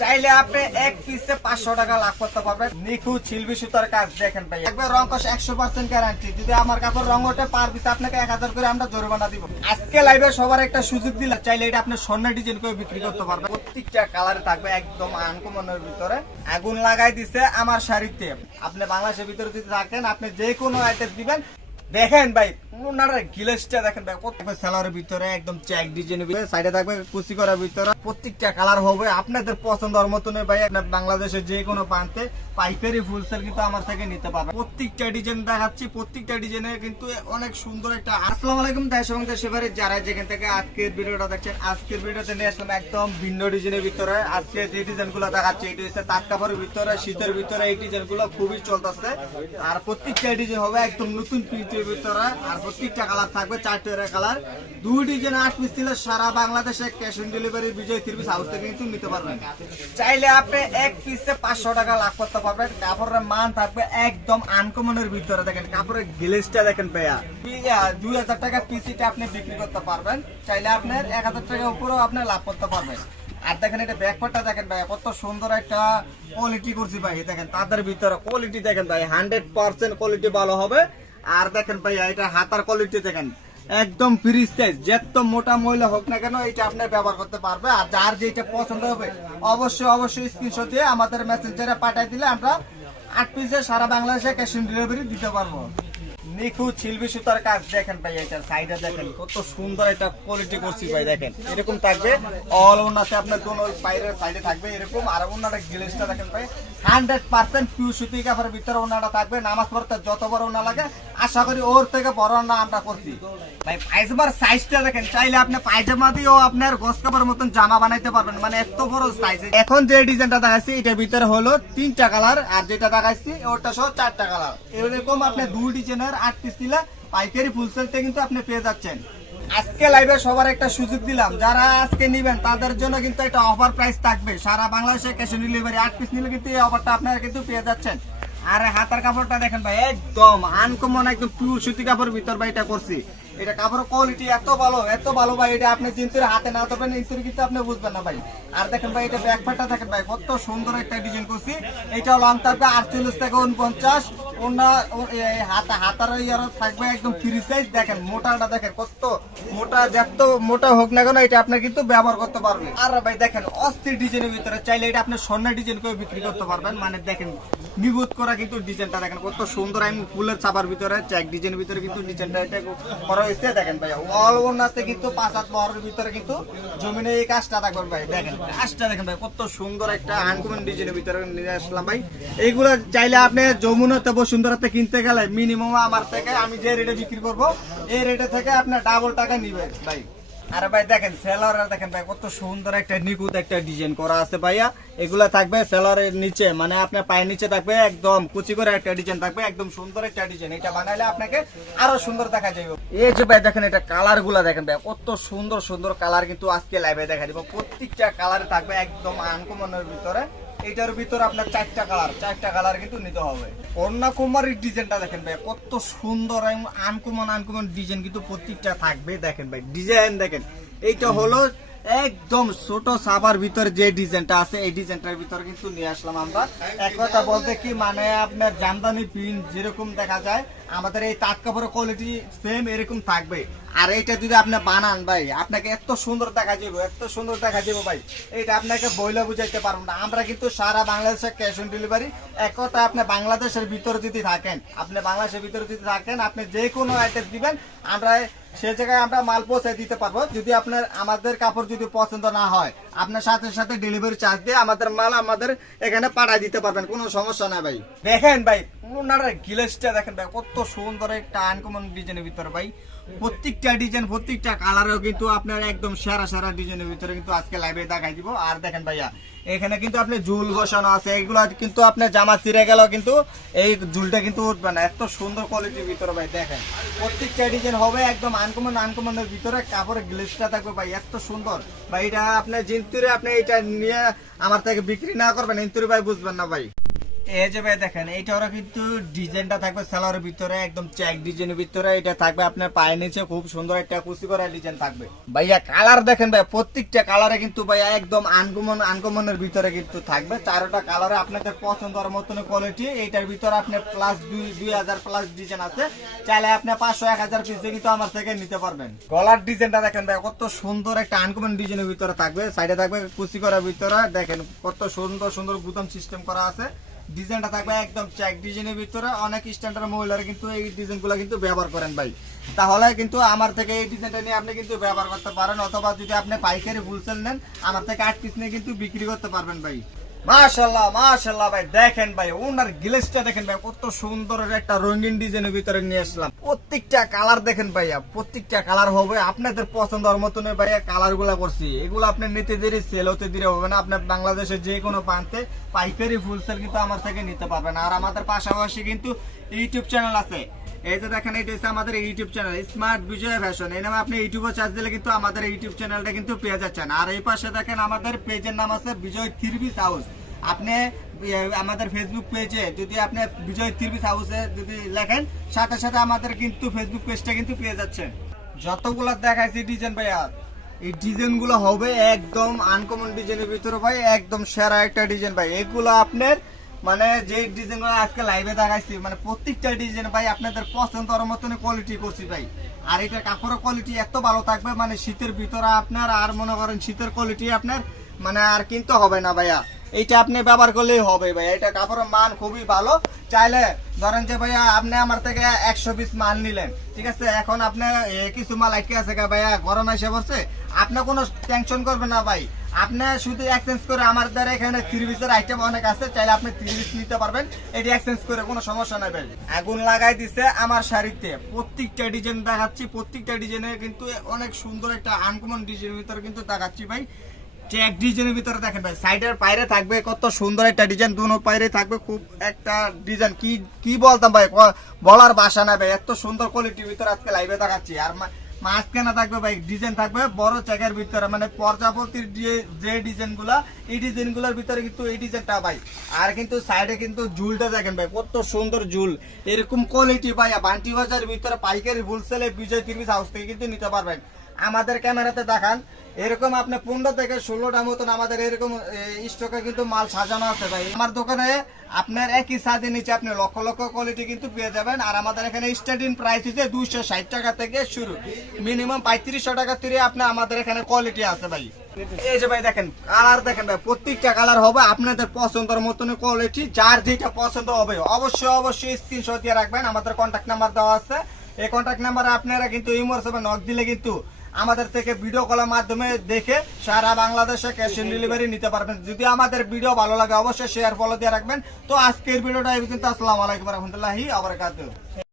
চাইলে আপনি এক পিসে 500 টাকা লাভ করতে পারবেন। নিখুঁত শিল্পী সুতার কাজ দেখেন ভাই, একবার রং কষ 100% গ্যারান্টি। যদি আমার কাপড় রং ওঠে পার পিসে আপনাকে 1000 করে আমরা জরিমানা দিব। আজকে লাইভে সবার একটা সুযোগ দিলাম, চাইলে এটা আপনি স্বর্ণ ডিজাইন করে বিক্রি করতে পারবেন। প্রত্যেকটা কালারে থাকবে একদম আনকমনের ভিতরে। আগুন লাগাই দিছে আমার শাড়িতে। আপনি বাংলাদেশের ভিতরে যদি থাকেন, আপনি যে কোনো আইটেম দিবেন। দেখেন ভাই ওনার গিলেসটা দেখেন ভাই, প্রত্যেকটা সেলারের ভিতরে একদম চেক ডিজাইনের ভিতরে, সাইডে থাকবে কুচি করার ভিতরে। প্রত্যেকটা কালার হবে আপনাদের পছন্দের মতন ভাই। আপনার বাংলাদেশের যে কোনো প্রান্তে পাইকারি ফুলসেল কিন্তু আমার থেকে নিতে পারবেন। প্রত্যেকটা ডিজাইন দেখাচ্ছি, প্রত্যেকটা ডিজাইনে কিন্তু অনেক সুন্দর একটা। আসসালামু আলাইকুম দেশ এবং দেশের বাইরে যারা যেখান থেকে আজকের ভিডিওটা দেখছেন, আজকের ভিডিওতে নিয়ে আসলাম একদম ভিন্ন ডিজাইনের ভিতরে। আজকে যে ডিজাইন গুলো দেখাচ্ছি এটি হচ্ছে তাঁত কাপড়ের ভিতরে, শীতের ভিতরে। এই ডিজাইন গুলো খুবই চলতেছে। আর প্রত্যেকটা ডিজাইন হবে একদম নতুন প্রিন্টের ভিতরে। আর প্রত্যেকটা কালার থাকবে 4টা কালার। 2 ডিজাইন 8 পিস দিলে সারা বাংলাদেশে cash on delivery Bijoy 3 piece house থেকে কিন্তু নিতে পারবেন। চাইলে আপনি এক পিসে 500 টাকা লাভ করতে পারবেন। কাপড়ের মান থাকবে একদম আনকমনের ভিতরে। দেখেন কাপড়ের গ্লেজটা দেখেন ভাইয়া, 2000 টাকা পিস এটা আপনি বিক্রি করতে পারবেন। চাইলে আপনার 1000 টাকার উপরেও আপনি লাভ করতে পারবেন। আর দেখেন এটা ব্যাকপার্টটা দেখেন ভাই, কত সুন্দর একটা কোয়ালিটি করছি ভাই। দেখেন তাদের ভিতরে কোয়ালিটি দেখেন ভাই, 100% কোয়ালিটি ভালো হবে। আর দেখেন ভাই এটা হাতার কোয়ালিটি দেখেন একদম ফ্রি সাইজ। যত মোটা মহিলা হোক না কেন এটা আপনি ব্যবহার করতে পারবে। আর যার যেটা পছন্দ হবে অবশ্যই স্ক্রিনশট দিয়ে আমাদের মেসেঞ্জারে পাঠিয়ে দিলে আমরা 8 পিসে সারা বাংলাদেশে ক্যাশ অন ডেলিভারি দিতে পারবো। নিখুঁত শিল্পী সুতার কাজ দেখেন ভাই, এটা সাইডে দেখেন কত সুন্দর একটা কোয়ালিটি করছি ভাই। দেখেন এরকম থাকবে অল ওনাতে আপনার কোন বাইরের সাইডে থাকবে এরকম। আর ওনাটা গ্লেজটা দেখেন ভাই 100% পিওর সুতি কাপড়ের ভিতরে ওনাটা থাকবে। নামাজ পড়তে যত বড় ওনা লাগে আশা করি ওর থেকে বড় না আমরা করছি ভাই। পায়জামার সাইজটা দেখেন, চাইলে আপনি পায়জামা দিয়েও আপনার গস কাপড়ের মতন জামা বানাইতে পারবেন, মানে এত বড় সাইজ। এখন যে ডিজাইনটা দেখাচ্ছি এটার ভিতরে হলো 3টা কালার, আর যেটা দেখাচ্ছি ওটা সহ 4টা কালার। এরকম আপনি 2 ডিজাইনের 8 পিস দিলে পাইকারি ফুলসেলটা কিন্তু আপনি পেয়ে যাচ্ছেন। আজকে লাইভে সবার একটা সুযোগ দিলাম, যারা আজকে নিবেন তাদের জন্য কিন্তু একটা অফার প্রাইস থাকবে। সারা বাংলাদেশে ক্যাশ অন ডেলিভারি 8 পিস নিলে কিন্তু এই অফারটা আপনারা কিন্তু পেয়ে যাচ্ছেন। আর হাতার কাপড়টা দেখেন ভাই একদম আনকমন, একদম পিওর সুতি কাপড়ের ভিতর ভাই এটা করছি। এটা কাপড়ের কোয়ালিটি এত ভালো ভাই, এটা আপনি জিন্সের হাতে না ধরবেন ইন্তুর কিন্তু আপনি বুঝবেন না ভাই। আর দেখেন ভাই এটা ব্যাকপার্টটা দেখেন ভাই কত সুন্দর একটা ডিজাইন করছি। এটাও লং থাকবে 48 থেকে 49। ওনা হাতার ইয়ার থাকবে একদম ফ্রি সাইজ। দেখেন মোটাটা দেখেন কত মোটা, যত মোটা হোক না কেন এটা আপনি কিন্তু ব্যবহার করতে পারবেন। আর ভাই দেখেন অস্থির ডিজাইনের ভিতরে, চাইলে এটা আপনি স্বর্ণ ডিজাইন করে বিক্রি করতে পারবেন। মানে দেখেন নিখুঁত করা কিন্তু ডিজাইনটা দেখেন কত সুন্দর। আমি ফুলের ছাপার ভিতরে চেক ডিজাইনের ভিতরে কিন্তু ডিজাইনটা এটা করা হয়েছে। দেখেন ভাই অল ওনাতে কিন্তু 5 হাত বহরের ভিতরে কিন্তু জমিনে এই কাজটা থাকবে ভাই। দেখেন কাজটা দেখেন ভাই কত সুন্দর একটা আনকমন ডিজাইনের ভিতরে নিয়ে আসলাম ভাই। এইগুলো চাইলে আপনি যমুনাতে বসুন্ধরাতে কিনতে গেলে মিনিমাম আমার থেকে আমি যে রেটে বিক্রি করবো এই রেটে থেকে আপনার ডাবল টাকা নিবে ভাই। আর ভাই দেখেন সেলার দেখেন ভাই কত সুন্দর একটা নিখুঁত একটা ডিজাইন করা আছে ভাইয়া। এগুলা থাকবে সেলারের নিচে, মানে আপনার পায়ের নিচে থাকবে একদম কুচি করে একটা ডিজাইন থাকবে, একদম সুন্দর একটা ডিজাইন। এটা বানাইলে আপনাকে আরো সুন্দর দেখা যাবে। এই যে ভাই দেখেন এটা কালার গুলা দেখেন ভাই কত সুন্দর কালার কিন্তু আজকে লাইভে দেখা দিব। প্রত্যেকটা কালারে থাকবে একদম আনকমনের ভিতরে। এটার ভিতরে আপনার 4টা কালার কিন্তু নিতে হবে। কন্যাকুমারীর ডিজাইনটা দেখেন ভাই কত সুন্দর আনকমন ডিজাইন কিন্তু প্রত্যেকটা থাকবে। দেখেন ভাই ডিজাইন দেখেন, এইটা হলো একদম ছোট সাবার ভিতরে যে ডিজাইনটা আছে এই ডিজাইনটার ভিতরে কিন্তু নিয়ে আসলাম আমরা। এক কথা বলতে কি মানে আপনার জামদানি প্রিন্ট যেরকম দেখা যায় আমাদের এই তাঁত কাপড়ের কোয়ালিটি সেম এরকম থাকবে। আর এইটা যদি আপনি বানান ভাই আপনাকে এত সুন্দর দেখা যাবে ভাই, এটা আপনাকে বইলে বুঝাইতে পারবো না। আমরা কিন্তু সারা বাংলাদেশে ক্যাশ অন ডেলিভারি। এক কথা আপনি বাংলাদেশের ভিতরে যদি থাকেন, আপনি যে কোনো আইটেম দিবেন আমরা সে জায়গায় আমরা মাল পৌঁছে দিতে পারবো। যদি আপনার আমাদের কাপড় যদি পছন্দ না হয় আপনার সাথে ডেলিভারি চার্জ দিয়ে আমাদের মাল আমাদের এখানে পাঠাই দিতে পারবেন, কোনো সমস্যা নাই ভাই। দেখেন ভাই ওনার গ্লেজটা দেখেন ভাই কত সুন্দর একটা আনকমন ডিজাইনের ভিতরে ভাই। প্রত্যেকটা ডিজাইন প্রত্যেকটা কালারেও কিন্তু আপনার একদম সেরা ডিজাইনের ভিতরে কিন্তু আজকে লাইভে দেখাই দিব। আর দেখেন ভাইয়া এখানে কিন্তু আপনি ঝুল বসানো আছে, এগুলো কিন্তু আপনার জামা ছিঁড়ে গেল কিন্তু এই ঝুলটা কিন্তু উঠবে না। এত সুন্দর কোয়ালিটির ভিতরে ভাই দেখেন প্রত্যেকটা ডিজাইন হবে একদম আনকমনের ভিতরে। কাপড়ের গ্লেজটা থাকবে ভাই এত সুন্দর ভাই। এটা আপনার জিন্তুরে আপনি এটা নিয়ে আমার থেকে বিক্রি না করবেন ইন্তুরে ভাই বুঝবেন না ভাই। এই যে ভাই দেখেন এইটারও কিন্তু ডিজাইনটা থাকবে সালোয়ারের ভিতরে একদম চেক ডিজাইনের ভিতরে, এটা থাকবে আপনার পায়ের নিচে খুব সুন্দর একটা কুচি করা ডিজাইন থাকবে ভাইয়া। কালার দেখেন ভাই, প্রত্যেকটা কালারে কিন্তু ভাইয়া একদম আনকমনের ভিতরে কিন্তু থাকবে। চারটা কালারে আপনাদের পছন্দের মতন কোয়ালিটি। এইটার ভিতরে আপনার প্লাস 2000 প্লাস ডিজাইন আছে, চাইলে আপনি 500 1000 পিস কিন্তু আমার থেকে নিতে পারবেন। গলার ডিজাইনটা দেখেন ভাই, কত সুন্দর একটা আনকমন ডিজাইনের ভিতরে থাকবে। সাইডে থাকবে কুচি করার ভিতরে, দেখেন কত সুন্দর সুন্দর বুতাম সিস্টেম করা আছে। ডিজাইনটা থাকবে একদম চেক ডিজাইনের ভিতরে। অনেক স্ট্যান্ডার্ড মহিলারা কিন্তু এই ডিজাইনগুলো কিন্তু ব্যবহার করেন ভাই, তাহলে কিন্তু আমার থেকে এই ডিজাইনটা নিয়ে আপনি কিন্তু ব্যবহার করতে পারেন, অথবা যদি আপনি পাইকারি হোলসেল নেন আমার থেকে 8 পিস নিয়ে কিন্তু বিক্রি করতে পারবেন ভাই। মাশাআল্লাহ মাশাআল্লাহ ভাই, দেখেন ভাই ওনার গ্লেজটা দেখেন ভাই, কত সুন্দর একটা রঙিন ডিজাইনের ভিতরে নিয়ে আসলাম। প্রত্যেকটা কালার দেখেন ভাইয়া, প্রত্যেকটা কালার হবে আপনাদের পছন্দের মতন ভাইয়া। কালার গুলা করছি, এগুলো আপনি নিতে দেরি সেল হতে দেরি হবে না। আপনার বাংলাদেশের যে কোনো প্রান্তে পাইকারি হোলসেল কিন্তু আমার থেকে নিতে পারবেন। আর আমাদের পাশাপাশি কিন্তু ইউটিউব চ্যানেল আছে। এই যে দেখেন, এটা হচ্ছে আমাদের ইউটিউব চ্যানেল স্মার্ট বিজয় ফ্যাশন। এই নামে আপনি ইউটিউবে সার্চ দিলে কিন্তু আমাদের ইউটিউব চ্যানেলটা কিন্তু পেয়ে যাচ্ছেন। আর এই পাশে দেখেন আমাদের পেজের নাম আছে বিজয় থ্রি পিস হাউস। আপনি আমাদের ফেসবুক পেজে যদি আপনি বিজয় থ্রি পিস হাউসে যদি লেখেন, সাথে সাথে আমাদের কিন্তু ফেসবুক পেজটা কিন্তু পেয়ে যাচ্ছেন। যতগুলো দেখাইছি ডিজাইন ভাইয়া, এই ডিজাইন গুলো হবে একদম আনকমন ডিজাইনের ভিতরে ভাই, একদম সেরা একটা ডিজাইন ভাই। এগুলো আপনার মানে যে ডিজাইন গুলো আজকে লাইভে দেখাইছি, মানে প্রত্যেকটা ডিজাইন ভাই আপনাদের পছন্দের মতন কোয়ালিটি করছি ভাই। আর এটা কাপড়ের কোয়ালিটি এত ভালো থাকবে, মানে শীতের ভিতরে আপনার আর মনে করেন শীতের কোয়ালিটি আপনার মানে আর কিনতে হবে না ভাইয়া, এইটা আপনি ব্যবহার করলেই হবে ভাই। এটা কাপড়ের মান খুবই ভালো। চাইলে ধরেন যে ভাইয়া আপনি আমার থেকে 100 পিস মাল নিলেন, ঠিক আছে, এখন আপনার কিছু মাল আটকে আছে ভাইয়া, গরম এসে পড়ছে, আপনি কোনো টেনশন করবেন না ভাই। আপনি শুধু এক্সচেঞ্জ করে আমাদের এখানে 3 পিসের আইটেম অনেক আছে, চাইলে আপনি 3 পিস নিতে পারবেন, এটি এক্সচেঞ্জ করে কোনো সমস্যা নাই ভাই। আগুন লাগাই দিছে আমার শাড়িতে, প্রত্যেকটা ডিজাইন দেখাচ্ছি, প্রত্যেকটা ডিজাইনে কিন্তু অনেক সুন্দর একটা আনকমন ডিজাইনের ভিতরে কিন্তু দেখাচ্ছি ভাই। চেক ডিজাইনের ভিতরে দেখেন ভাই, সাইডের পায়রে থাকবে কত সুন্দর একটা ডিজাইন, দুনো পায়রে থাকবে খুব একটা ডিজাইন, কি বলতাম ভাই, বলার ভাষা না ভাই, এত সুন্দর কোয়ালিটির ভিতরে আজকে লাইভে দেখাচ্ছি। আর মাঝখানে থাকবে ভাই ডিজাইন থাকবে বড় চেকের ভিতরে, মানে প্রজাপতির যে ডিজাইন গুলা, এই ডিজাইন গুলার ভিতরে কিন্তু এই ডিজাইনটা ভাই। আর কিন্তু সাইডে কিন্তু ঝুলটা দেখেন ভাই, কত সুন্দর ঝুল। এরকম কোয়ালিটি ভাই বান্টি বাজারের ভিতরে পাইকারি হোলসেলে বিজয় থ্রি পিস হাউস থেকে কিন্তু নিতে পারবেন। আমাদের ক্যামেরাতে দেখান এরকম আপনি 15 থেকে 16টা মতন আমাদের এরকম স্টকে কিন্তু মাল সাজানো আছে ভাই। আমার দোকানে আপনার একই ছাদের নিচে আপনি লক্ষ লক্ষ কোয়ালিটি কিন্তু পেয়ে যাবেন। আর আমাদের এখানে স্টার্টিং প্রাইস হচ্ছে 260 টাকা থেকে শুরু, মিনিমাম 3500 টাকা থেকে আপনি আমাদের এখানে কোয়ালিটি আছে ভাই। এই যে ভাই দেখেন কালার দেখেন ভাই, প্রত্যেকটা কালার হবে আপনাদের পছন্দের মতন কোয়ালিটি। যার যেটা পছন্দ হবে অবশ্যই স্ক্রিনশট দিয়ে রাখবেন। আমাদের কন্ট্যাক্ট নাম্বার দেওয়া আছে, এই কন্ট্যাক্ট নাম্বারে আপনারা কিন্তু ইমো হোয়াটসঅ্যাপে নক দিলে কিন্তু আমাদের থেকে ভিডিও কলের মাধ্যমে দেখে সারা বাংলাদেশে ক্যাশ অন ডেলিভারি নিতে পারবেন। যদি আমাদের ভিডিও ভালো লাগে অবশ্যই শেয়ার ফলো দিয়ে রাখবেন। তো আজকের ভিডিওটা এই পর্যন্ত। আসসালামু আলাইকুম ওয়া রাহমাতুল্লাহি ওয়া বারাকাতুহু।